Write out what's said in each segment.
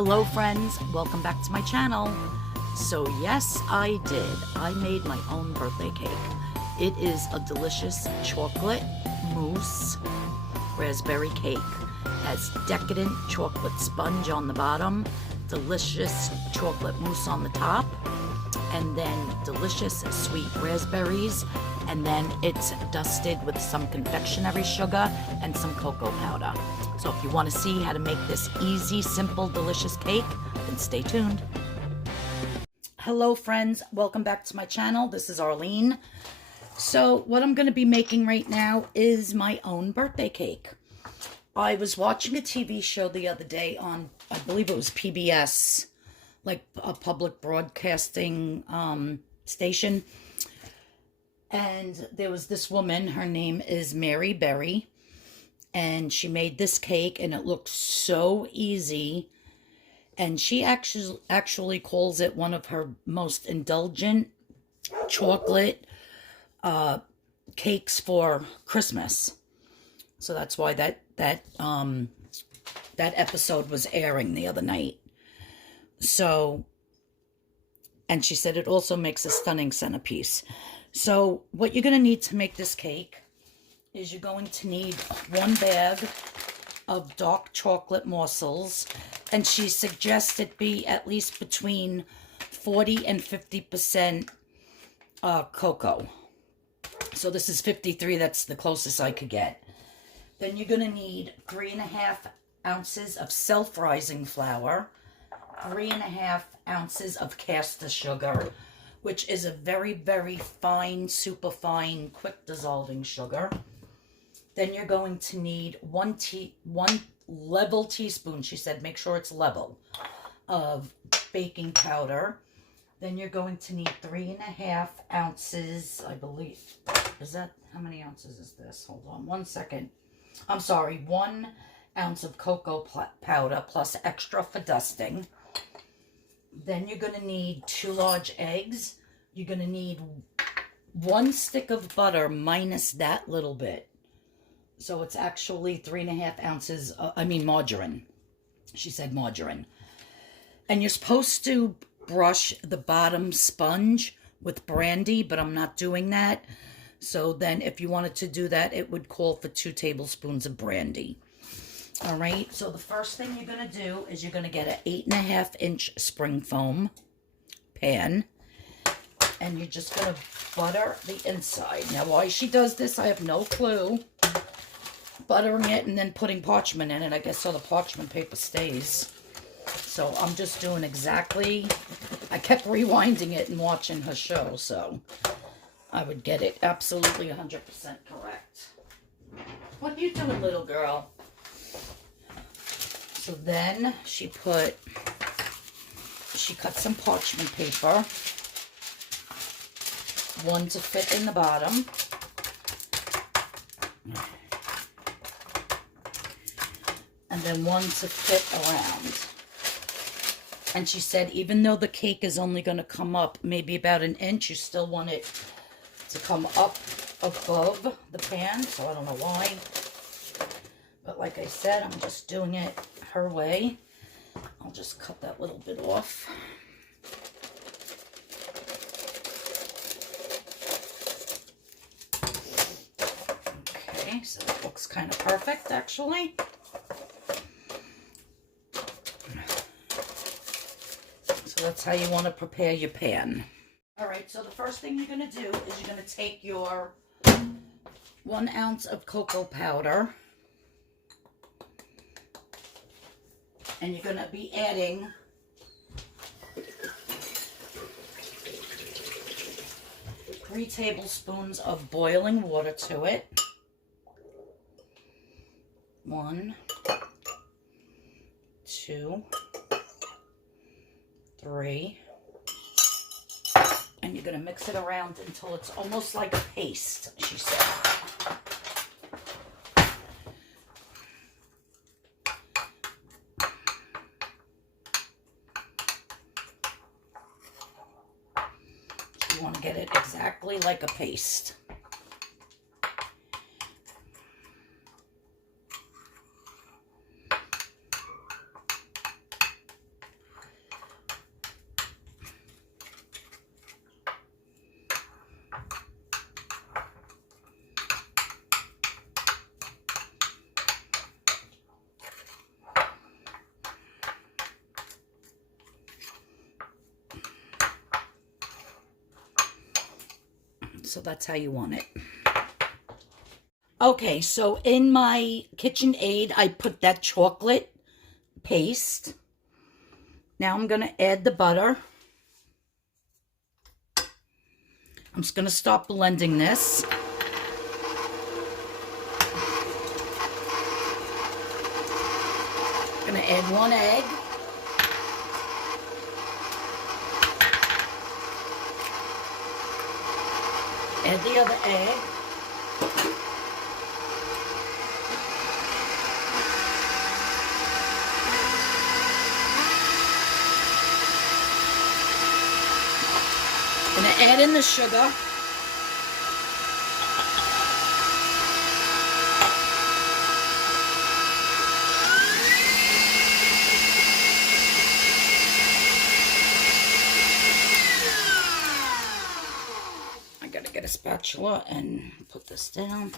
Hello friends, welcome back to my channel. So yes, I did. I made my own birthday cake. It is a delicious chocolate mousse raspberry cake. Has decadent chocolate sponge on the bottom, delicious chocolate mousse on the top, and then delicious sweet raspberries, and then it's dusted with some confectionery sugar and some cocoa powder. So if you want to see how to make this easy, simple, delicious cake, then stay tuned. Hello friends, welcome back to my channel. This is Arlene. So what I'm going to be making right now is my own birthday cake. I was watching a TV show the other day on, I believe it was PBS, like a public broadcasting station. And there was this woman, her name is Mary Berry. And she made this cake, and it looks so easy. And she actually calls it one of her most indulgent chocolate cakes for Christmas. So that's why that episode was airing the other night. So, and she said it also makes a stunning centerpiece. So what you're going to need to make this cake is you're going to need 1 bag of dark chocolate morsels, and she suggests it be at least between 40 and 50% cocoa. So this is 53, that's the closest I could get. Then you're going to need 3.5 ounces of self-rising flour, 3.5 ounces of caster sugar, which is a very, very fine, super fine, quick dissolving sugar. Then you're going to need 1 level teaspoon, she said, make sure it's level, of baking powder. Then you're going to need 3.5 ounces, I believe. Is that, how many ounces is this? Hold on 1 second. I'm sorry, 1 ounce of cocoa powder plus extra for dusting. Then you're going to need 2 large eggs. You're going to need 1 stick of butter minus that little bit. So it's actually 3.5 ounces, margarine. She said margarine. And you're supposed to brush the bottom sponge with brandy, but I'm not doing that. So then if you wanted to do that, it would call for 2 tablespoons of brandy. All right, so the first thing you're going to do is you're going to get an 8.5 inch spring foam pan. And you're just going to butter the inside. Now, why she does this, I have no clue. Buttering it and then putting parchment in it, I guess, so the parchment paper stays. So I'm just doing exactly, I kept rewinding it and watching her show, so I would get it absolutely 100% correct. What are you doing, little girl? So then she cut some parchment paper, 1 to fit in the bottom. And then 1 to fit around. And she said even though the cake is only going to come up maybe about 1 inch, you still want it to come up above the pan. So I don't know why. But like I said, I'm just doing it her way. I'll just cut that little bit off. Okay, so it looks kind of perfect actually. So that's how you want to prepare your pan. All right, so the first thing you're going to do is you're going to take your 1 ounce of cocoa powder, and you're going to be adding 3 tablespoons of boiling water to it. 1, 2, 3, and you're going to mix it around until it's almost like a paste, she said. You want to get it exactly like a paste. So that's how you want it. Okay, so in my KitchenAid, I put that chocolate paste. Now I'm going to add the butter. I'm just going to start blending this. I'm going to add 1 egg. Add the other egg. Gonna add in the sugar. I gotta get a spatula and put this down.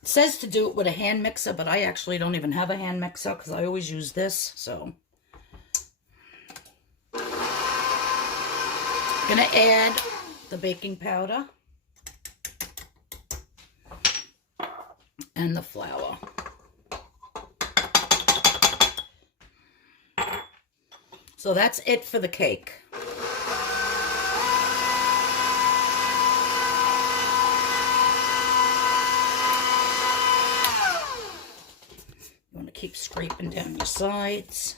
It says to do it with a hand mixer, but I actually don't even have a hand mixer because I always use this, so. Gonna add the baking powder and the flour. So that's it for the cake. You want to keep scraping down your sides.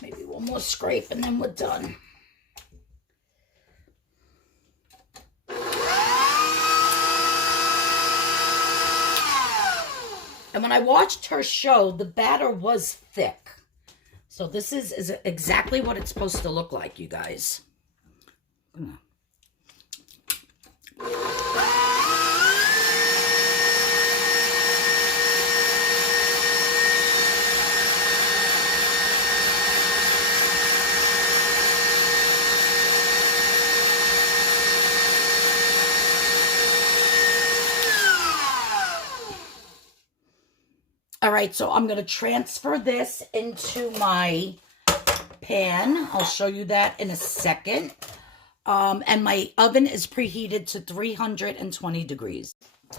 Maybe one more scrape and then we're done. And when I watched her show, the batter was thick. So this is exactly what it's supposed to look like, you guys. All right, so I'm going to transfer this into my pan. I'll show you that in a second. And my oven is preheated to 320 degrees.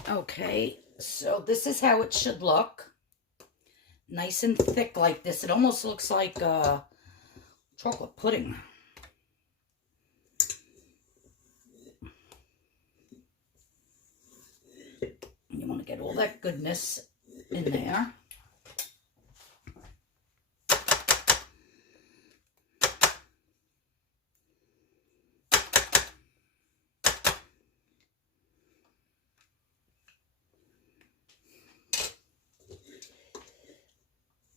Okay, so this is how it should look. Nice and thick like this. It almost looks like chocolate pudding. You want to get all that goodness in there.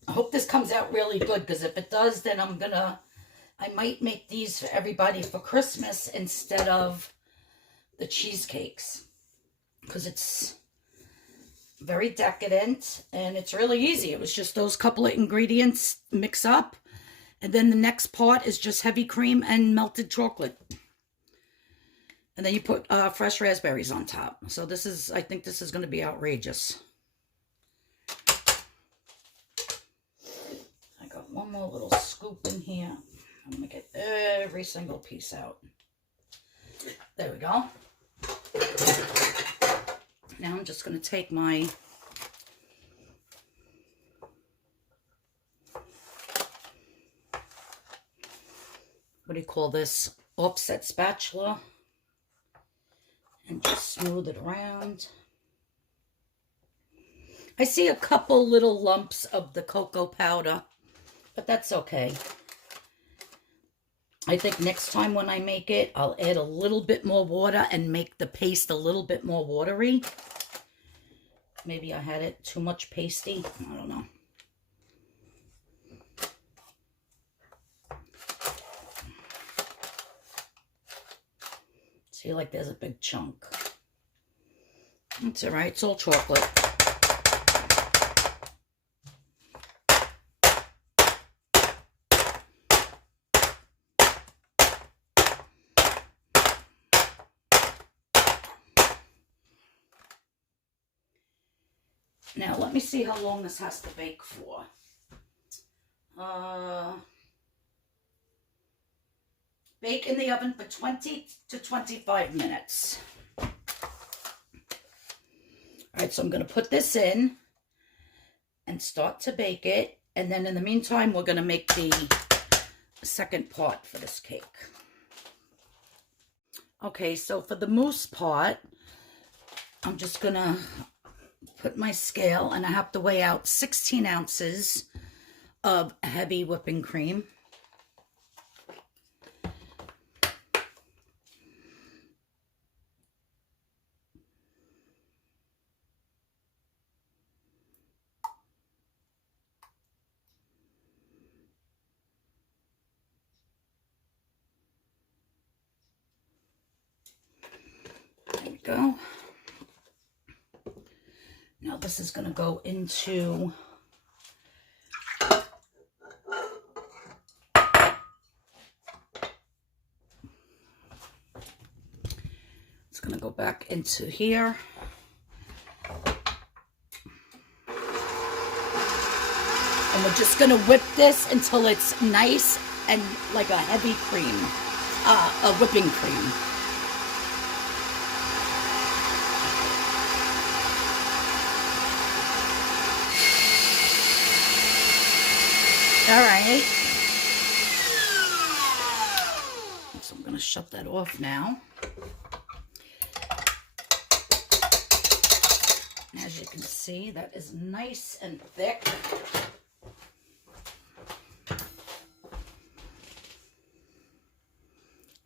I hope this comes out really good, because if it does, then I might make these for everybody for Christmas instead of the cheesecakes, because it's very decadent and it's really easy. It was just those couple of ingredients mix up, and then the next part is just heavy cream and melted chocolate, and then you put fresh raspberries on top. So this is, I think this is going to be outrageous. I got one more little scoop in here. I'm going to get every single piece out. There we go. Now I'm just going to take my what do you call this? Offset spatula, and just smooth it around. I see a couple little lumps of the cocoa powder, but that's okay. I think next time when I make it, I'll add a little bit more water and make the paste a little bit more watery. Maybe I had it too much pasty. I don't know. See, like there's a big chunk. It's all right. It's all chocolate. Now, let me see how long this has to bake for. Bake in the oven for 20 to 25 minutes. All right, so I'm going to put this in and start to bake it. And then in the meantime, we're going to make the second part for this cake. Okay, so for the mousse part, I'm just going to put my scale, and I have to weigh out 16 ounces of heavy whipping cream. There we go. Now this is going to go into it's going to go back into here. And we're just going to whip this until it's nice and like a heavy cream, a whipping cream. All right, so I'm going to shut that off now. As you can see, that is nice and thick.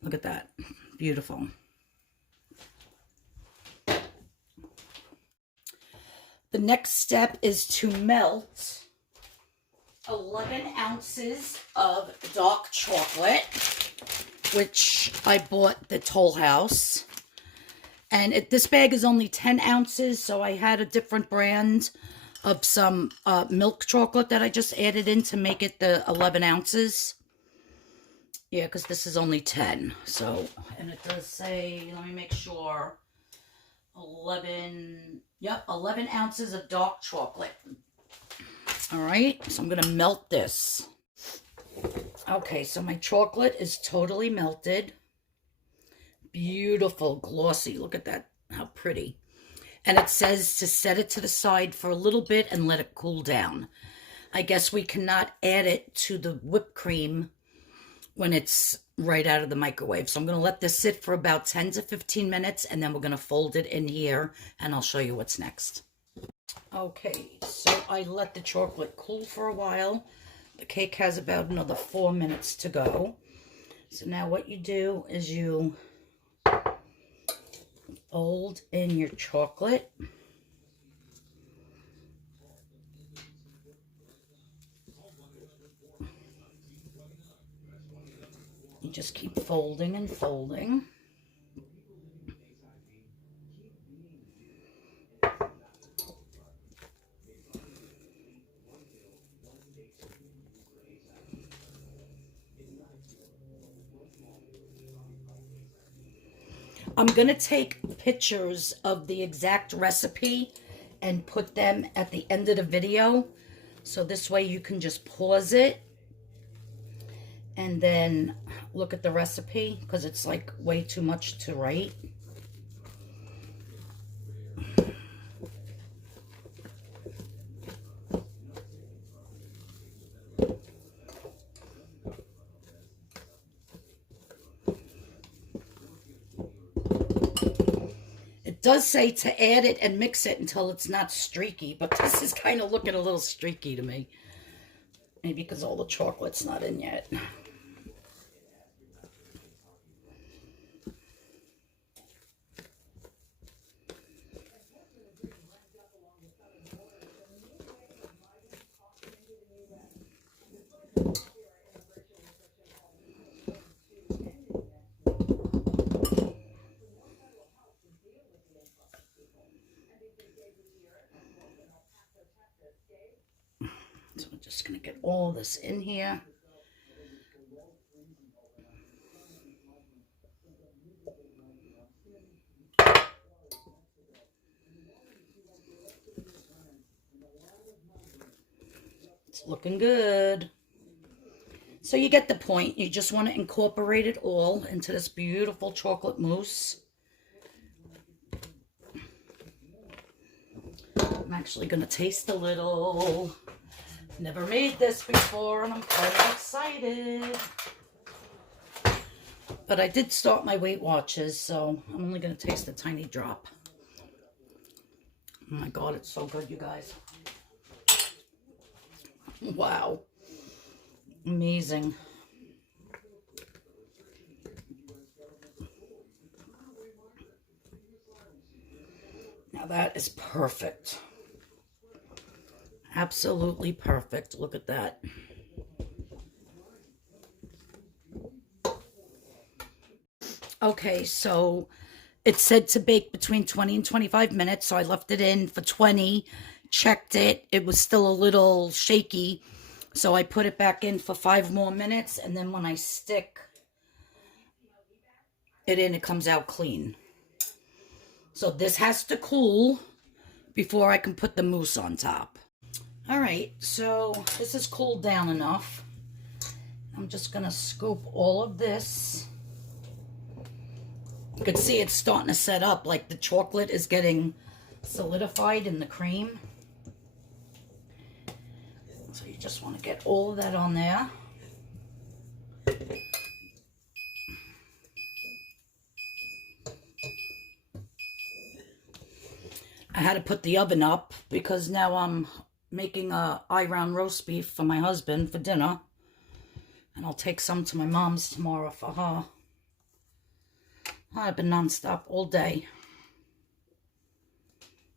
Look at that, beautiful. The next step is to melt 11 ounces of dark chocolate, which I bought the Toll House. And this bag is only 10 ounces, so I had a different brand of some milk chocolate that I just added in to make it the 11 ounces. Yeah, because this is only 10. So, and it does say, let me make sure, 11 ounces of dark chocolate. All right, so I'm going to melt this. Okay, so my chocolate is totally melted. Beautiful, glossy. Look at that, how pretty. And it says to set it to the side for a little bit and let it cool down. I guess we cannot add it to the whipped cream when it's right out of the microwave. So I'm going to let this sit for about 10 to 15 minutes, and then we're going to fold it in here, and I'll show you what's next. Okay, so I let the chocolate cool for a while. The cake has about another 4 minutes to go. So now what you do is you fold in your chocolate. You just keep folding and folding. I'm going to take pictures of the exact recipe and put them at the end of the video. So this way you can just pause it and then look at the recipe, because it's like way too much to write. It does say to add it and mix it until it's not streaky, but this is kind of looking a little streaky to me. Maybe because all the chocolate's not in yet. Just gonna get all this in here. It's looking good. So you get the point. You just want to incorporate it all into this beautiful chocolate mousse. I'm actually going to taste a little. Never made this before and I'm kind of excited. But I did start my Weight Watchers, so I'm only going to taste a tiny drop. Oh my God, it's so good, you guys. Wow. Amazing. Now that is perfect. Absolutely perfect. Look at that. Okay, so it said to bake between 20 and 25 minutes, so I left it in for 20, checked it. It was still a little shaky, so I put it back in for 5 more minutes, and then when I stick it in, it comes out clean. So this has to cool before I can put the mousse on top. All right, so this is cooled down enough. I'm just gonna scoop all of this. You can see it's starting to set up, like the chocolate is getting solidified in the cream. So you just want to get all of that on there. I had to put the oven up because now I'm making a eye-round roast beef for my husband for dinner. And I'll take some to my mom's tomorrow for her. I've been non-stop all day.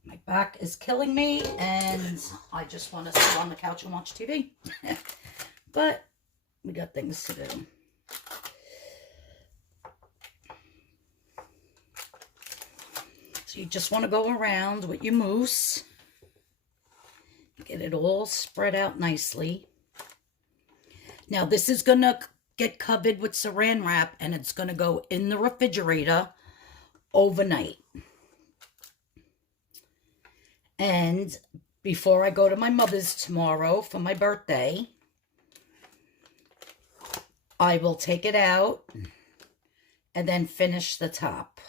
My back is killing me and I just want to sit on the couch and watch TV. But we got things to do. So you just want to go around with your mousse. Get it all spread out nicely. Now this is going to get covered with saran wrap and it's going to go in the refrigerator overnight. And before I go to my mother's tomorrow for my birthday, I will take it out and then finish the top.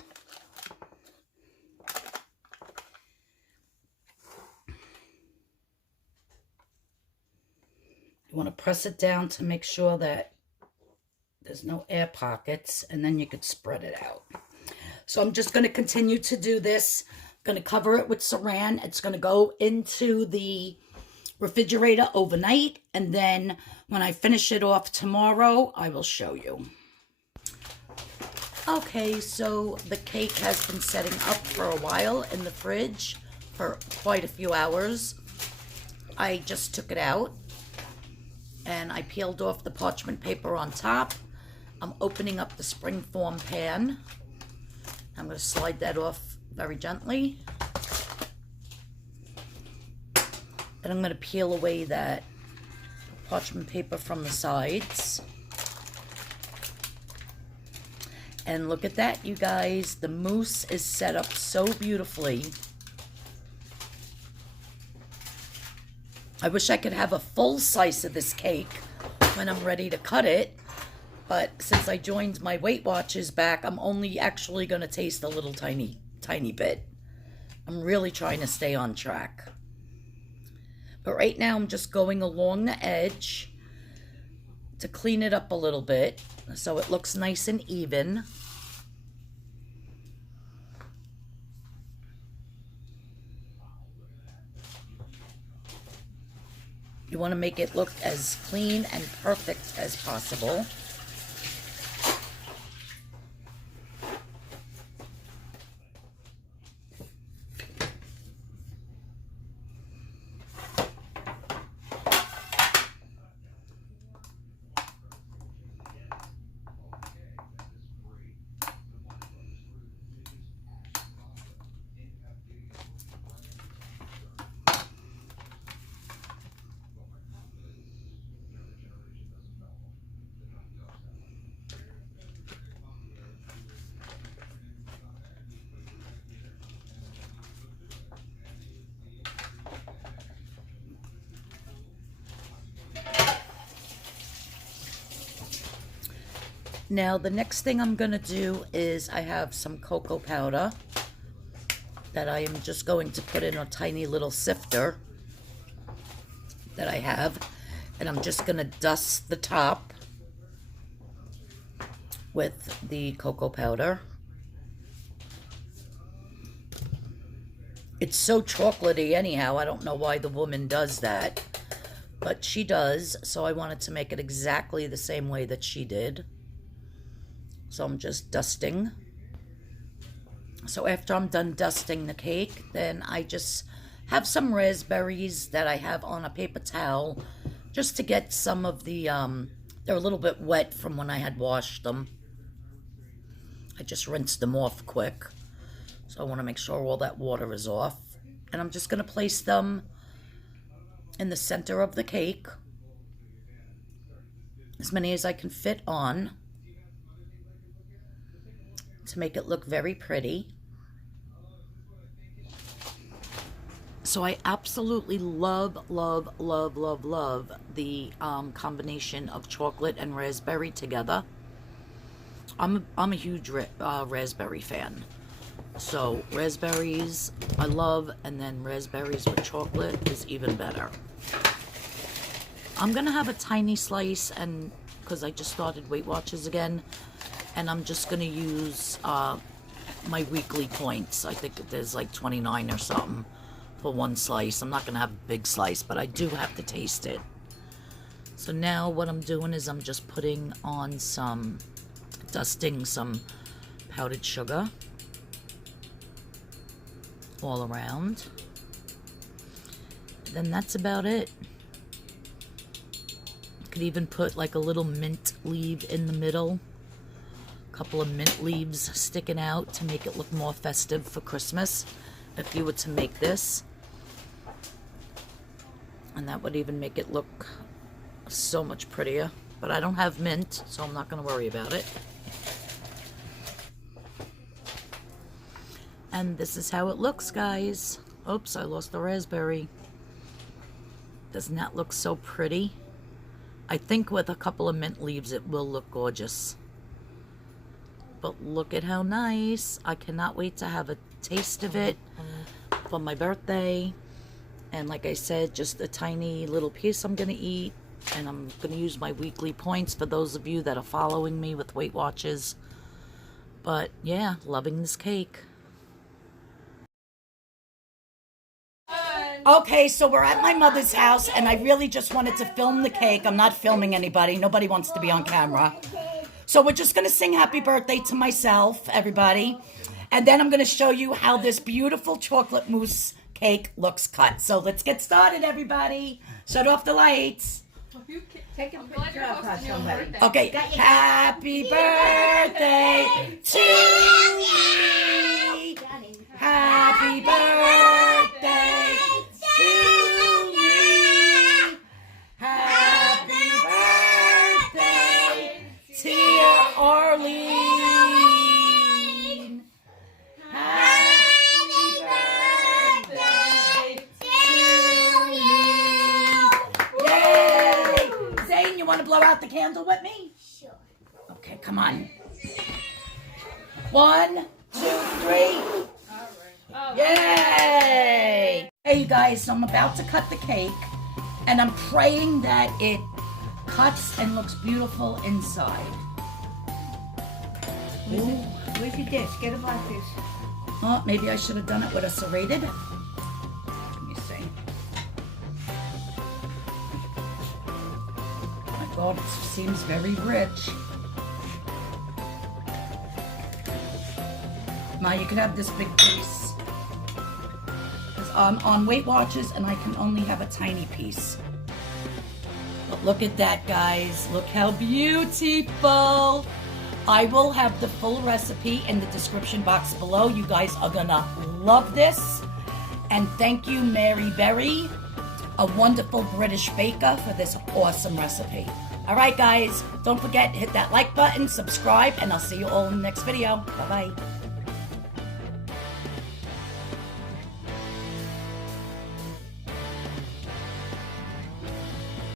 You want to press it down to make sure that there's no air pockets, and then you could spread it out. So I'm just going to continue to do this. I'm going to cover it with saran. It's going to go into the refrigerator overnight, and then when I finish it off tomorrow, I will show you. Okay, so the cake has been setting up for a while in the fridge for quite a few hours. I just took it out and I peeled off the parchment paper on top. I'm opening up the springform pan. I'm going to slide that off very gently. And I'm going to peel away that parchment paper from the sides. And look at that, you guys. The mousse is set up so beautifully. I wish I could have a full slice of this cake when I'm ready to cut it. But since I joined my Weight Watchers back, I'm only actually going to taste a little tiny bit. I'm really trying to stay on track. But right now I'm just going along the edge to clean it up a little bit so it looks nice and even. You want to make it look as clean and perfect as possible. Now, the next thing I'm going to do is I have some cocoa powder that I am just going to put in a tiny little sifter that I have. And I'm just going to dust the top with the cocoa powder. It's so chocolatey anyhow. I don't know why the woman does that, but she does. So I wanted to make it exactly the same way that she did. So I'm just dusting. So after I'm done dusting the cake, then I just have some raspberries that I have on a paper towel just to get some of the, they're a little bit wet from when I had washed them. I just rinsed them off quick. So I want to make sure all that water is off. And I'm just going to place them in the center of the cake. As many as I can fit on, to make it look very pretty. So I absolutely love the combination of chocolate and raspberry together. I'm a huge raspberry fan. So raspberries I love, and then raspberries with chocolate is even better. I'm gonna have a tiny slice, and because I just started Weight Watchers again, and I'm just gonna use my weekly points. I think there's like 29 or something for one slice. I'm not gonna have a big slice, but I do have to taste it. So now what I'm doing is I'm just putting on dusting some powdered sugar all around. Then that's about it. Could even put like a little mint leaf in the middle. A couple of mint leaves sticking out to make it look more festive for Christmas if you were to make this. And that would even make it look so much prettier. But I don't have mint, so I'm not going to worry about it. And this is how it looks, guys. Oops, I lost the raspberry. Doesn't that look so pretty? I think with a couple of mint leaves it will look gorgeous. But look at how nice. I cannot wait to have a taste of it for my birthday. And like I said, just a tiny little piece I'm going to eat. And I'm going to use my weekly points for those of you that are following me with Weight Watchers. But yeah, loving this cake. Okay, so we're at my mother's house, and I really just wanted to film the cake. I'm not filming anybody. Nobody wants to be on camera. So we're just going to sing happy birthday to myself, everybody. And then I'm going to show you how this beautiful chocolate mousse cake looks cut. So let's get started, everybody. Shut off the lights. Take a picture of her, somebody. Okay, happy birthday to me. Happy birthday to me. Happy birthday, dear Arlene. Happy birthday to me. Yay! Zane, you want to blow out the candle with me? Sure. Okay, come on. 1, 2, 3. Yay! Hey, you guys, so I'm about to cut the cake, and I'm praying that it cuts and looks beautiful inside. Where's your dish? Get it like this. Oh, maybe I should have done it with a serrated. Let me see. My God, it seems very rich. Now you can have this big piece. I'm on Weight Watchers and I can only have a tiny piece. But look at that, guys. Look how beautiful. I will have the full recipe in the description box below. You guys are gonna love this. And thank you, Mary Berry, a wonderful British baker, for this awesome recipe. All right, guys, don't forget, hit that like button, subscribe, and I'll see you all in the next video. Bye-bye.